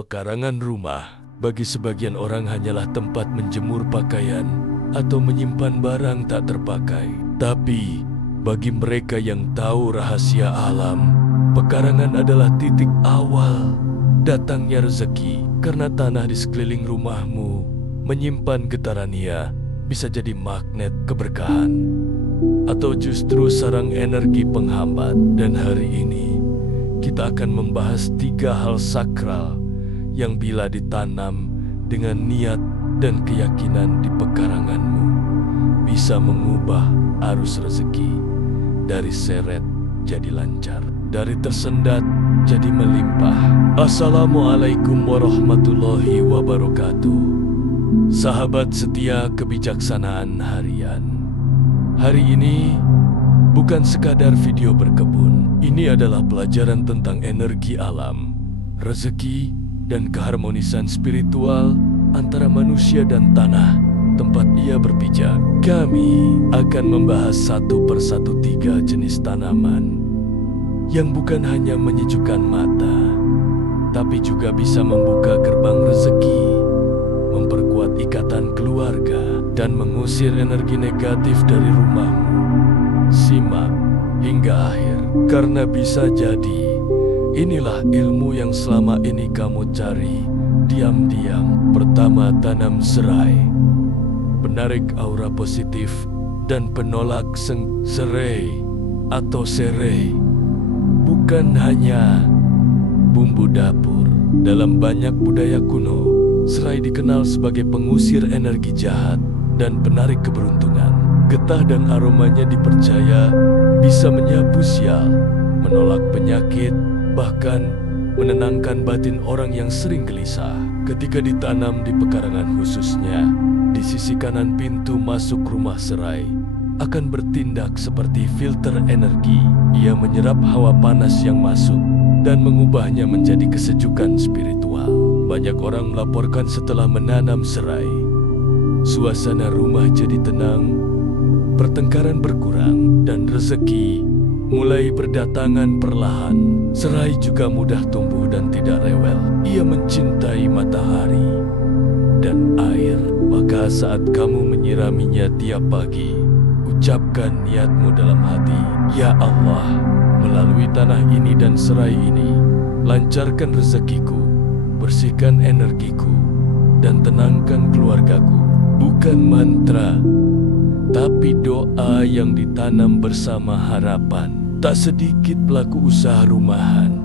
Pekarangan rumah bagi sebagian orang hanyalah tempat menjemur pakaian atau menyimpan barang tak terpakai. Tapi bagi mereka yang tahu rahasia alam, pekarangan adalah titik awal datangnya rezeki, karena tanah di sekeliling rumahmu menyimpan getaran ia bisa jadi magnet keberkahan atau justru sarang energi penghambat. Dan hari ini kita akan membahas 3 hal sakral yang bila ditanam dengan niat dan keyakinan di pekaranganmu bisa mengubah arus rezeki dari seret jadi lancar, dari tersendat jadi melimpah. Assalamualaikum warahmatullahi wabarakatuh. Sahabat setia kebijaksanaan harian. Hari ini bukan sekadar video berkebun. Ini adalah pelajaran tentang energi alam, rezeki, dan keharmonisan spiritual antara manusia dan tanah tempat ia berpijak. Kami akan membahas satu persatu 3 jenis tanaman yang bukan hanya menyejukkan mata, tapi juga bisa membuka gerbang rezeki, memperkuat ikatan keluarga, dan mengusir energi negatif dari rumahmu. Simak hingga akhir, karena bisa jadi inilah ilmu yang selama ini kamu cari diam-diam. Pertama, tanam serai. Penarik aura positif dan penolak serai atau serai bukan hanya bumbu dapur. Dalam banyak budaya kuno, serai dikenal sebagai pengusir energi jahat dan penarik keberuntungan. Getah dan aromanya dipercaya bisa menyapu sial, menolak penyakit, bahkan menenangkan batin orang yang sering gelisah. Ketika ditanam di pekarangan, khususnya di sisi kanan pintu masuk rumah, serai akan bertindak seperti filter energi. Ia menyerap hawa panas yang masuk dan mengubahnya menjadi kesejukan spiritual. Banyak orang melaporkan setelah menanam serai, suasana rumah jadi tenang, pertengkaran berkurang, dan rezeki mulai berdatangan perlahan. Serai juga mudah tumbuh dan tidak rewel. Ia mencintai matahari dan air. Maka saat kamu menyiraminya tiap pagi, ucapkan niatmu dalam hati, "Ya Allah, melalui tanah ini dan serai ini, lancarkan rezekiku, bersihkan energiku, dan tenangkan keluargaku." Bukan mantra, tapi doa yang ditanam bersama harapan. Tak sedikit pelaku usaha rumahan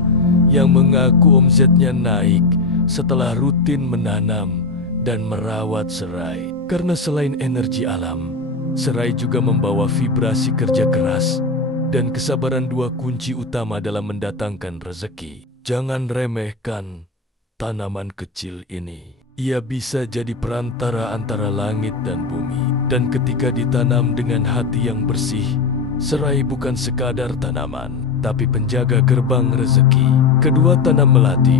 yang mengaku omsetnya naik setelah rutin menanam dan merawat serai. Karena selain energi alam, serai juga membawa vibrasi kerja keras dan kesabaran, 2 kunci utama dalam mendatangkan rezeki. Jangan remehkan tanaman kecil ini. Ia bisa jadi perantara antara langit dan bumi. Dan ketika ditanam dengan hati yang bersih, serai bukan sekadar tanaman, tapi penjaga gerbang rezeki. Kedua, tanam melati.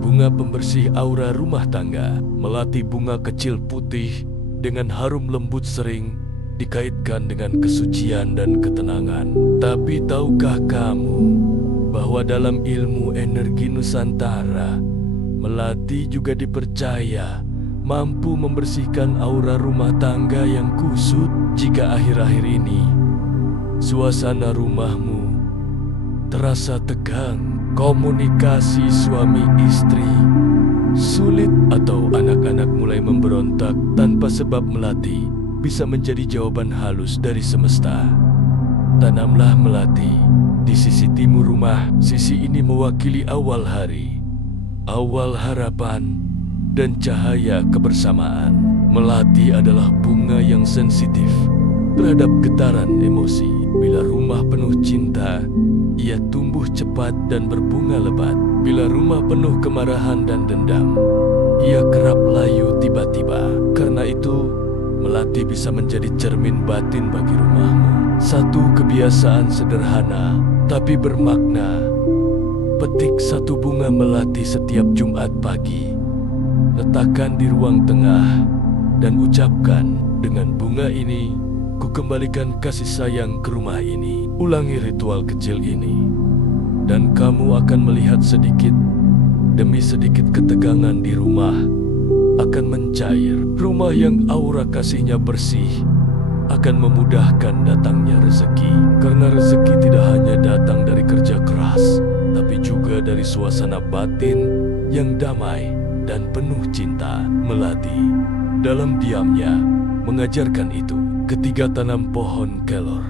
Bunga pembersih aura rumah tangga. Melati, bunga kecil putih dengan harum lembut, sering dikaitkan dengan kesucian dan ketenangan. Tapi tahukah kamu bahwa dalam ilmu energi Nusantara, melati juga dipercaya mampu membersihkan aura rumah tangga yang kusut? Jika akhir-akhir ini suasana rumahmu terasa tegang, komunikasi suami istri sulit, atau anak-anak mulai memberontak tanpa sebab, melati bisa menjadi jawaban halus dari semesta. Tanamlah melati di sisi timur rumah. Sisi ini mewakili awal hari, awal harapan, dan cahaya kebersamaan. Melati adalah bunga yang sensitif terhadap getaran emosi. Bila rumah penuh cinta, ia tumbuh cepat dan berbunga lebat. Bila rumah penuh kemarahan dan dendam, ia kerap layu tiba-tiba. Karena itu, melati bisa menjadi cermin batin bagi rumahmu. Satu kebiasaan sederhana tapi bermakna. Petik 1 bunga melati setiap Jumat pagi. Letakkan di ruang tengah dan ucapkan, "Dengan bunga ini, ku kembalikan kasih sayang ke rumah ini." Ulangi ritual kecil ini, dan kamu akan melihat sedikit demi sedikit ketegangan di rumah akan mencair. Rumah yang aura kasihnya bersih akan memudahkan datangnya rezeki. Karena rezeki tidak hanya datang dari kerja keras, tapi juga dari suasana batin yang damai dan penuh cinta. Melati dalam diamnya mengajarkan itu. Ketiga tanam pohon kelor,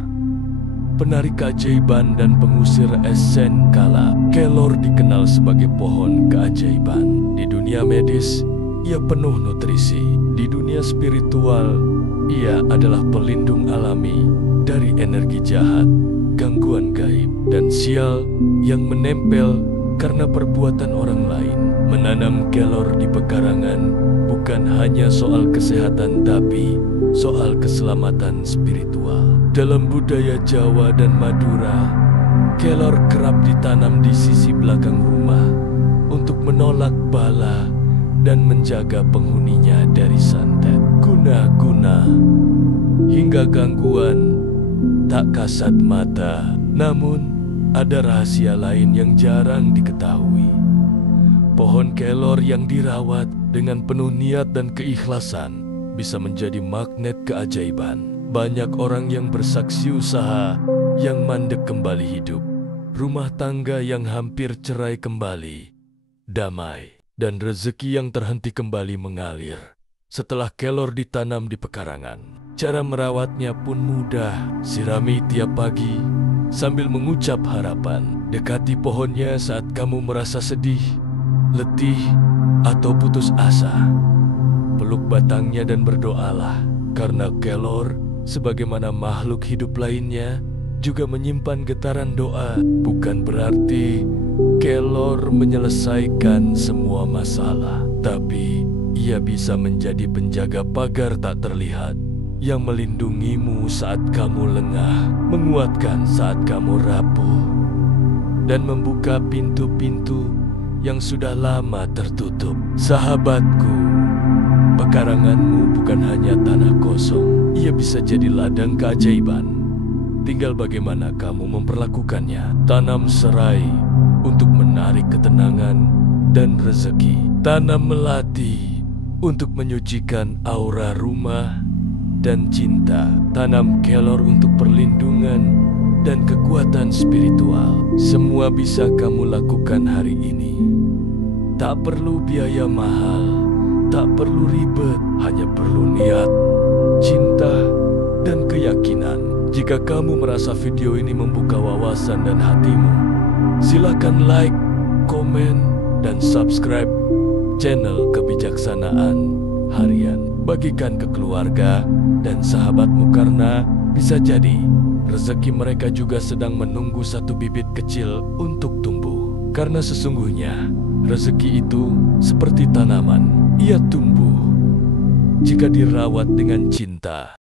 penari keajaiban dan pengusir esen kala. Kelor dikenal sebagai pohon keajaiban. Di dunia medis, ia penuh nutrisi. Di dunia spiritual, ia adalah pelindung alami dari energi jahat, gangguan gaib, dan sial yang menempel karena perbuatan orang lain. Menanam kelor di pekarangan bukan hanya soal kesehatan, tapi soal keselamatan spiritual. Dalam budaya Jawa dan Madura, kelor kerap ditanam di sisi belakang rumah untuk menolak bala dan menjaga penghuninya dari santet, guna-guna, hingga gangguan tak kasat mata. Namun, ada rahasia lain yang jarang diketahui. Pohon kelor yang dirawat dengan penuh niat dan keikhlasan bisa menjadi magnet keajaiban. Banyak orang yang bersaksi usaha yang mandek kembali hidup, rumah tangga yang hampir cerai kembali damai, dan rezeki yang terhenti kembali mengalir setelah kelor ditanam di pekarangan. Cara merawatnya pun mudah. Sirami tiap pagi sambil mengucap harapan. Dekati pohonnya saat kamu merasa sedih, letih, atau putus asa. Peluk batangnya dan berdoalah, karena kelor, sebagaimana makhluk hidup lainnya, juga menyimpan getaran doa. Bukan berarti kelor menyelesaikan semua masalah, tapi ia bisa menjadi penjaga pagar tak terlihat yang melindungimu saat kamu lengah, menguatkan saat kamu rapuh, dan membuka pintu-pintu yang sudah lama tertutup. Sahabatku, pekaranganmu bukan hanya tanah kosong, ia bisa jadi ladang keajaiban. Tinggal bagaimana kamu memperlakukannya. Tanam serai untuk menarik ketenangan dan rezeki. Tanam melati untuk menyucikan aura rumah dan cinta. Tanam kelor untuk perlindungan dan kekuatan spiritual. Semua bisa kamu lakukan hari ini. Tak perlu biaya mahal, tak perlu ribet, hanya perlu niat, cinta, dan keyakinan. Jika kamu merasa video ini membuka wawasan dan hatimu, silakan like, komen, dan subscribe channel Kebijaksanaan Harian. Bagikan ke keluarga dan sahabatmu, karena bisa jadi rezeki mereka juga sedang menunggu satu bibit kecil untuk tumbuh. Karena sesungguhnya rezeki itu seperti tanaman, ia tumbuh jika dirawat dengan cinta.